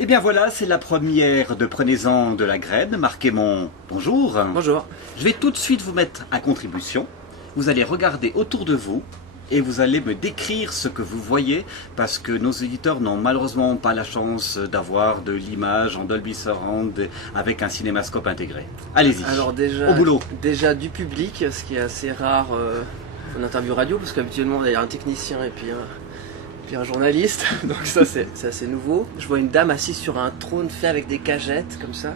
Eh bien voilà, c'est la première de Prenez-en de la graine. Marquez mon bonjour. Bonjour. Je vais tout de suite vous mettre à contribution. Vous allez regarder autour de vous et vous allez me décrire ce que vous voyez parce que nos éditeurs n'ont malheureusement pas la chance d'avoir de l'image en Dolby Surround avec un cinémascope intégré. Allez-y, Alors déjà, au boulot. déjà du public, ce qui est assez rare en interview radio, parce qu'habituellement il y a un technicien et puis un journaliste, donc ça c'est assez nouveau. Je vois une dame assise sur un trône fait avec des cagettes comme ça,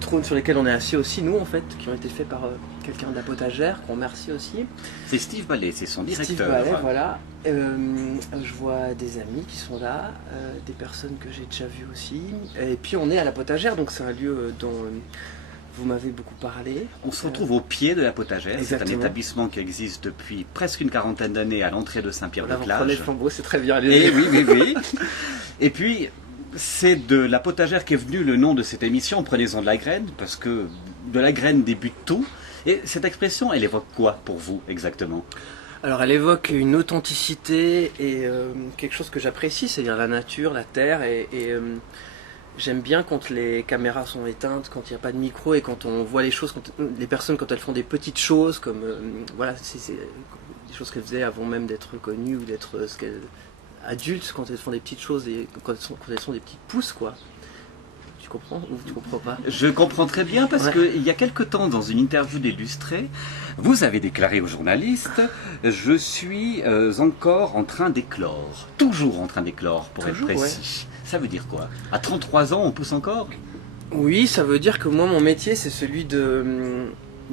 trône sur lesquels on est assis aussi nous en fait, qui ont été faits par quelqu'un de la potagère, qu'on remercie aussi. C'est Steve Ballet, c'est son directeur. Steve Ballet, voilà. Je vois des amis qui sont là, des personnes que j'ai déjà vues aussi. Et puis on est à la potagère, donc c'est un lieu dont vous m'avez beaucoup parlé. On se retrouve au pied de la potagère. C'est un Exactement. établissement qui existe depuis presque une quarantaine d'années à l'entrée de Là, vous Saint-Pierre-de-Clage. prenez le flambeau, c'est très bien. Eh Allez-y. oui, oui, oui. Et puis, c'est de la potagère qu'est venu le nom de cette émission, Prenez-en de la graine, parce que de la graine débute tout. Et cette expression, elle évoque quoi pour vous exactement? Alors elle évoque une authenticité et quelque chose que j'apprécie, c'est-à-dire la nature, la terre et j'aime bien quand les caméras sont éteintes, quand il n'y a pas de micro et quand on voit les choses, les personnes quand elles font des petites choses comme voilà, c'est des choses qu'elles faisaient avant même d'être connues ou d'être adultes, quand elles font des petites choses et quand elles sont des petites pousses quoi. Tu comprends ou tu comprends pas? Je comprends très bien parce Ouais. qu'il y a quelque temps, dans une interview d'Illustré, vous avez déclaré aux journalistes « Je suis encore en train d'éclore, toujours en train d'éclore pour Toujours, être précis ». Ça veut dire quoi? À 33 ans, on pousse encore? Oui, ça veut dire que moi, mon métier, c'est celui de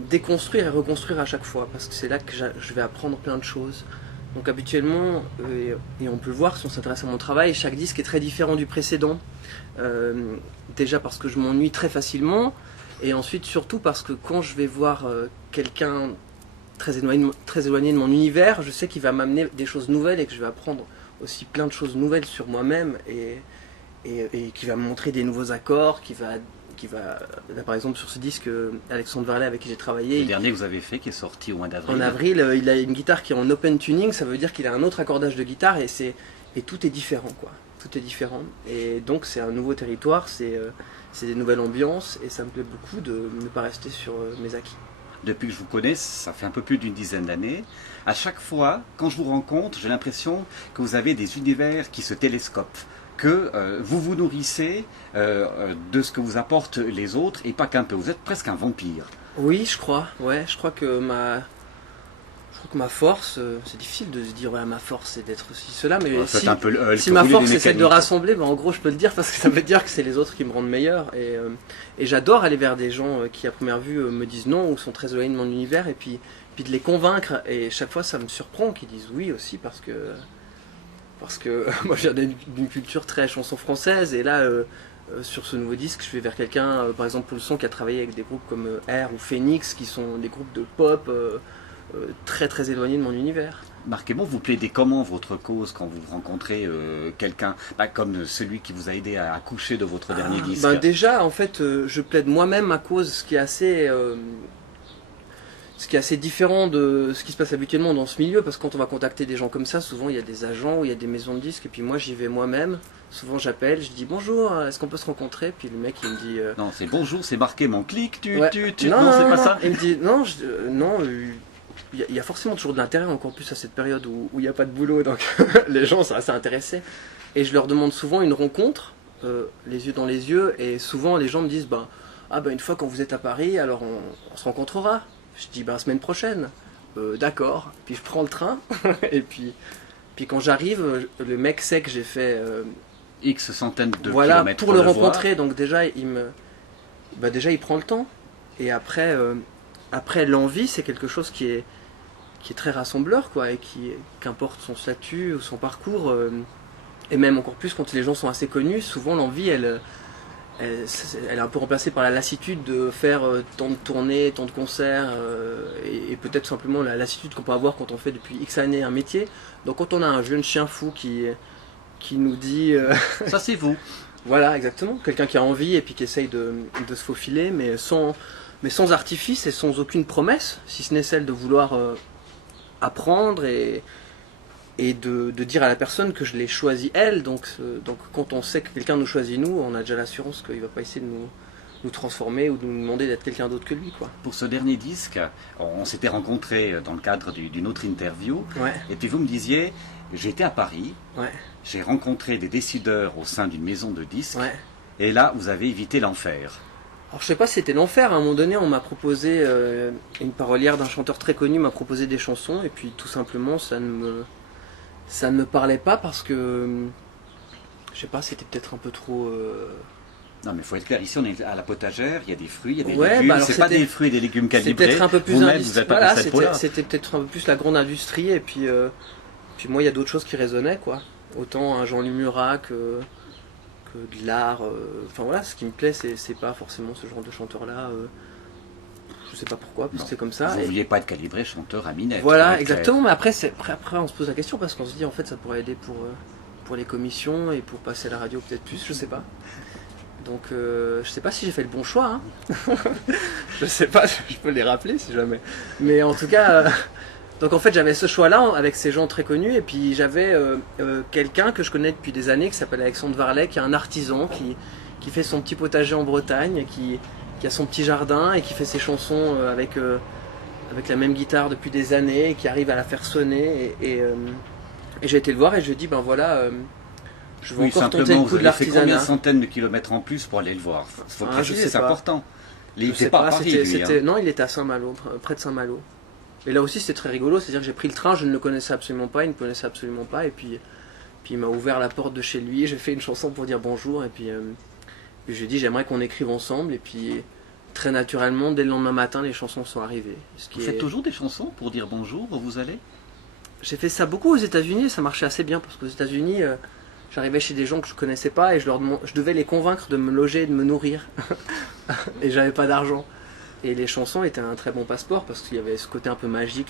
déconstruire et reconstruire à chaque fois, parce que c'est là que je vais apprendre plein de choses. Donc habituellement, et on peut le voir si on s'intéresse à mon travail, chaque disque est très différent du précédent. Déjà parce que je m'ennuie très facilement, et ensuite surtout parce que quand je vais voir quelqu'un très éloigné de mon univers, je sais qu'il va m'amener des choses nouvelles et que je vais apprendre aussi plein de choses nouvelles sur moi-même et qui va me montrer des nouveaux accords, là, par exemple sur ce disque, Alexandre Varlet avec qui j'ai travaillé, Le dernier que vous avez fait, qui est sorti au mois d'avril. en avril, il a une guitare qui est en open tuning, ça veut dire qu'il a un autre accordage de guitare et tout est différent quoi. Tout est différent et donc c'est un nouveau territoire, c'est des nouvelles ambiances et ça me plaît beaucoup de ne pas rester sur mes acquis. Depuis que je vous connais, ça fait un peu plus d'une dizaine d'années. À chaque fois, quand je vous rencontre, j'ai l'impression que vous avez des univers qui se télescopent, que vous vous nourrissez de ce que vous apportent les autres et pas qu'un peu. Vous êtes presque un vampire. Oui, je crois, ouais, je crois que ma force, c'est difficile de se dire ouais, ma force c'est d'être ceci, cela, mais Faites si, un peu le Hulk, si ma roulez force des c'est celle de mécaniques. rassembler, ben, en gros je peux le dire parce que ça veut dire que c'est les autres qui me rendent meilleur. Et j'adore aller vers des gens qui à première vue me disent non ou sont très éloignés de mon univers et puis de les convaincre. Et chaque fois ça me surprend qu'ils disent oui aussi parce que moi je viens d'une culture très chanson française et là sur ce nouveau disque je vais vers quelqu'un, par exemple Poulson qui a travaillé avec des groupes comme R ou Phoenix qui sont des groupes de pop très très éloignés de mon univers. Marquez-moi, vous plaidez comment votre cause quand vous rencontrez quelqu'un comme celui qui vous a aidé à accoucher de votre dernier disque? Ben déjà en fait je plaide moi-même ma cause, ce qui est assez différent de ce qui se passe habituellement dans ce milieu, parce que quand on va contacter des gens comme ça, souvent il y a des agents ou il y a des maisons de disques, et puis moi j'y vais moi-même. Souvent j'appelle, je dis bonjour, est-ce qu'on peut se rencontrer? Puis le mec il me dit Non, c'est bonjour, c'est marqué mon clic, ouais. Non, c'est pas ça. Il me dit non, non, il y a forcément toujours de l'intérêt, encore plus à cette période où il n'y a pas de boulot, donc les gens sont assez intéressés. Et je leur demande souvent une rencontre, les yeux dans les yeux, et souvent les gens me disent une fois quand vous êtes à Paris, alors on se rencontrera. Je dis semaine prochaine. D'accord. Puis je prends le train et puis quand j'arrive, le mec sait que j'ai fait X centaines de voilà kilomètres pour le voir. rencontrer. Donc déjà déjà il prend le temps et après l'envie c'est quelque chose qui est très rassembleur quoi et qu'importe son statut ou son parcours et même encore plus quand les gens sont assez connus, souvent l'envie elle est un peu remplacée par la lassitude de faire tant de tournées, tant de concerts, et peut-être simplement la lassitude qu'on peut avoir quand on fait depuis X années un métier. Donc quand on a un jeune chien fou qui nous dit... Ça c'est vous. Voilà, exactement. Quelqu'un qui a envie et puis qui essaye de se faufiler, mais sans artifice et sans aucune promesse, si ce n'est celle de vouloir apprendre et de dire à la personne que je l'ai choisi elle. Donc quand on sait que quelqu'un nous choisit nous, on a déjà l'assurance qu'il ne va pas essayer de nous transformer ou de nous demander d'être quelqu'un d'autre que lui, quoi. Pour ce dernier disque, on s'était rencontrés dans le cadre d'une autre interview, Ouais. et puis vous me disiez, j'étais à Paris, Ouais. j'ai rencontré des décideurs au sein d'une maison de disques, Ouais. et là vous avez évité l'enfer. Alors je sais pas si c'était l'enfer, à un moment donné on m'a proposé, une parolière d'un chanteur très connu m'a proposé des chansons, et puis tout simplement ça ne me parlait pas parce que, je sais pas, c'était peut-être un peu trop... Non mais il faut être clair, ici on est à la potagère, il y a des fruits, il y a des Ouais, légumes, bah alors c'est pas c'était- des fruits et des légumes C'était calibrés, peut-être un peu plus vous-même vous êtes pas voilà, dans cette peau-là. c'était peut-être un peu plus la grande industrie, et puis moi il y a d'autres choses qui résonnaient, quoi. Autant un Jean-Louis Murat que de l'art, enfin voilà, ce qui me plaît c'est pas forcément ce genre de chanteur-là, je sais pas pourquoi, parce Non. que c'est comme ça. Vous Et vouliez pas être calibré chanteur à Minette. voilà, pour être clair. exactement, mais après on se pose la question parce qu'on se dit en fait ça pourrait aider pour les commissions et pour passer à la radio peut-être plus, je sais pas. Donc je sais pas si j'ai fait le bon choix, hein. Je sais pas, je peux les rappeler si jamais. Mais en tout cas, donc en fait j'avais ce choix-là avec ces gens très connus, et puis j'avais quelqu'un que je connais depuis des années qui s'appelle Alexandre Varlet, qui est un artisan qui fait son petit potager en Bretagne, qui a son petit jardin et qui fait ses chansons avec la même guitare depuis des années, et qui arrive à la faire sonner. Et j'ai été le voir et je lui ai dit, ben voilà, je veux Oui, encore tenter simplement, le coup vous de avez fait combien de l'artisanat. centaines de kilomètres en plus pour aller le voir? Faut Ah, je préciser, sais c'est pas. important. Il Je n'était sais pas à pas, Paris, lui. Hein. non, il était à Saint-Malo, près de Saint-Malo. Et là aussi c'était très rigolo, c'est-à-dire que j'ai pris le train, je ne le connaissais absolument pas, il ne me connaissait absolument pas, et puis il m'a ouvert la porte de chez lui, j'ai fait une chanson pour dire bonjour, et puis je lui ai dit j'aimerais qu'on écrive ensemble, et puis très naturellement, dès le lendemain matin, les chansons sont arrivées. Vous faites toujours des chansons pour dire bonjour où vous allez? J'ai fait ça beaucoup aux États-Unis, et ça marchait assez bien, parce qu'aux États-Unis, j'arrivais chez des gens que je connaissais pas, et je devais les convaincre de me loger et de me nourrir. Et j'avais pas d'argent. Et les chansons étaient un très bon passeport, parce qu'il y avait ce côté un peu magique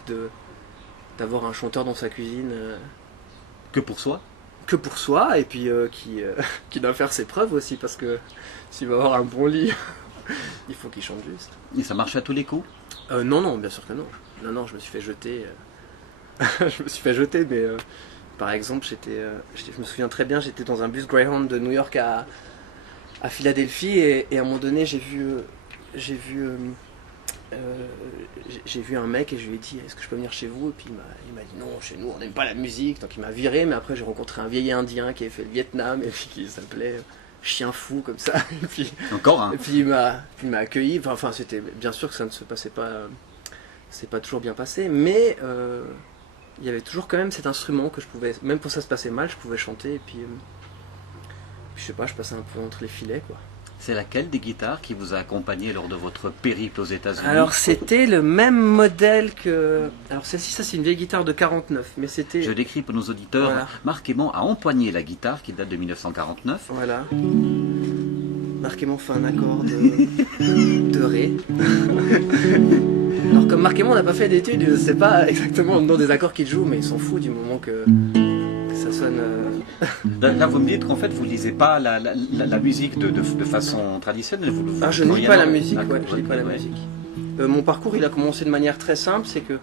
d'avoir un chanteur dans sa cuisine Que pour soi? que pour soi, et puis qui doit faire ses preuves aussi, parce que s'il va avoir un bon lit, il faut qu'il chante juste. Et ça marche à tous les coups? Non, bien sûr que non. Non, je me suis fait jeter. Je me suis fait jeter, mais par exemple, je me souviens très bien, j'étais dans un bus Greyhound de New York à Philadelphie, et à un moment donné, j'ai vu un mec, et je lui ai dit est-ce que je peux venir chez vous, et puis il m'a dit non, chez nous on n'aime pas la musique, donc il m'a viré. Mais après j'ai rencontré un vieil indien qui avait fait le Vietnam, et puis qui s'appelait Chien Fou comme ça, et puis Encore un. il m'a accueilli. Enfin c'était bien sûr que ça ne se passait pas, c'est pas toujours bien passé, mais il y avait toujours quand même cet instrument que je pouvais, même quand ça se passait mal, je pouvais chanter, et puis je sais pas, je passais un peu entre les filets, quoi. C'est laquelle des guitares qui vous a accompagné lors de votre périple aux États-Unis? Alors c'était le même modèle que... Alors celle-ci, ça c'est une vieille guitare de 49, mais c'était... Je décris pour nos auditeurs, Voilà. Marc Aimant a empoigné la guitare qui date de 1949. Voilà. Marc Aimant fait un accord de Ré. Alors comme Marc Aimant n'a pas fait d'études, il ne sait pas exactement le nom des accords qu'il joue, mais il s'en fout du moment que ça sonne... Là, vous me dites qu'en fait, vous lisez pas la musique de façon traditionnelle. Ah, je ne lis pas la musique, D'accord, ouais, je lis pas la ouais. musique. Mon parcours, il a commencé de manière très simple, c'est que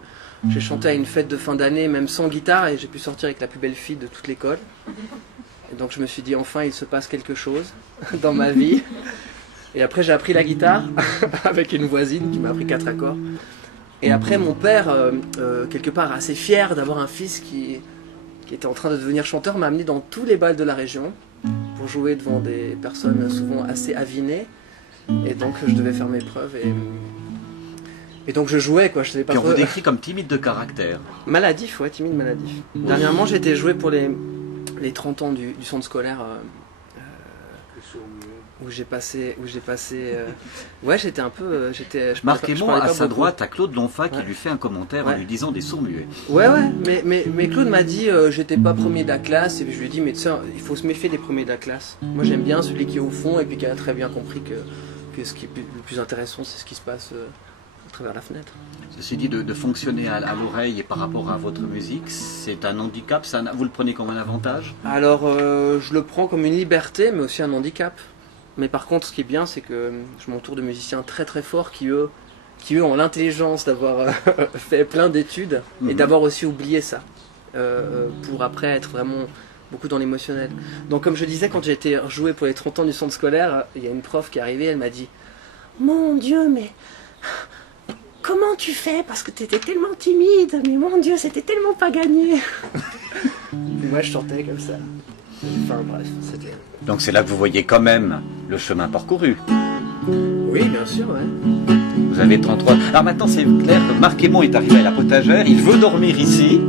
j'ai chanté à une fête de fin d'année, même sans guitare, et j'ai pu sortir avec la plus belle fille de toute l'école. Et donc je me suis dit, enfin, il se passe quelque chose dans ma vie. Et après, j'ai appris la guitare avec une voisine qui m'a appris 4 accords. Et après, mon père, quelque part assez fier d'avoir un fils qui était en train de devenir chanteur, m'a amené dans tous les bals de la région pour jouer devant des personnes souvent assez avinées. Et donc je devais faire mes preuves, et donc je jouais, quoi. Je savais pas Puis on trop... vous décrit comme timide de caractère. Maladif, ouais, timide, maladif. Dernièrement, j'ai été joué pour les 30 ans du centre scolaire où j'ai passé ouais, j'étais un peu je Marc parlais Aimant, pas à sa beaucoup. droite, à Claude Lonfa qui Ouais. lui fait un commentaire en Ouais. lui disant des sourds muets. Ouais, mais Claude m'a dit j'étais pas premier de la classe, et puis je lui ai dit mais tu sais, il faut se méfier des premiers de la classe. Moi j'aime bien celui qui est au fond et puis qui a très bien compris que ce qui est le plus intéressant, c'est ce qui se passe à travers la fenêtre. Ceci dit, de fonctionner à l'oreille et par rapport à votre musique, c'est un handicap, vous le prenez comme un avantage? Alors je le prends comme une liberté, mais aussi un handicap. Mais par contre, ce qui est bien, c'est que je m'entoure de musiciens très très forts qui eux ont l'intelligence d'avoir fait plein d'études et Mhm. d'avoir aussi oublié ça. pour après être vraiment beaucoup dans l'émotionnel. Donc comme je disais, quand j'ai été rejoué pour les 30 ans du centre scolaire, il y a une prof qui est arrivée, elle m'a dit « Mon Dieu, mais comment tu fais? Parce que tu étais tellement timide, mais mon Dieu, c'était tellement pas gagné. » Et moi je chantais comme ça. Enfin bref, c'était... Donc c'est là que vous voyez quand même le chemin parcouru. Oui, bien sûr, ouais. Vous avez 33. Alors maintenant c'est clair que Marc Aymon est arrivé à la potagère, il veut dormir ici.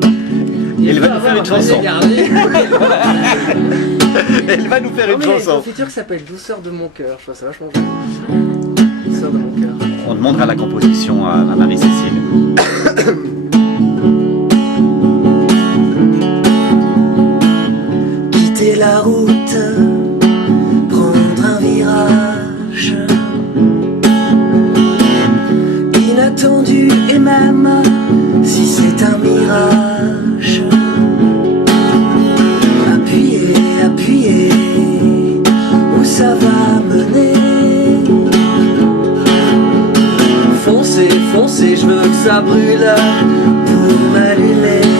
Il va nous faire une chanson. Elle va nous faire une chanson. Il y a une confiture qui s'appelle Douceur de mon cœur. Je trouve ça vachement joli. Douceur de mon cœur. On demandera la composition à Marie-Cécile. Quitter la route, prendre un virage inattendu et même si c'est un mirage. Appuyer, où ça va mener? Foncer, je veux que ça brûle pour m'allumer.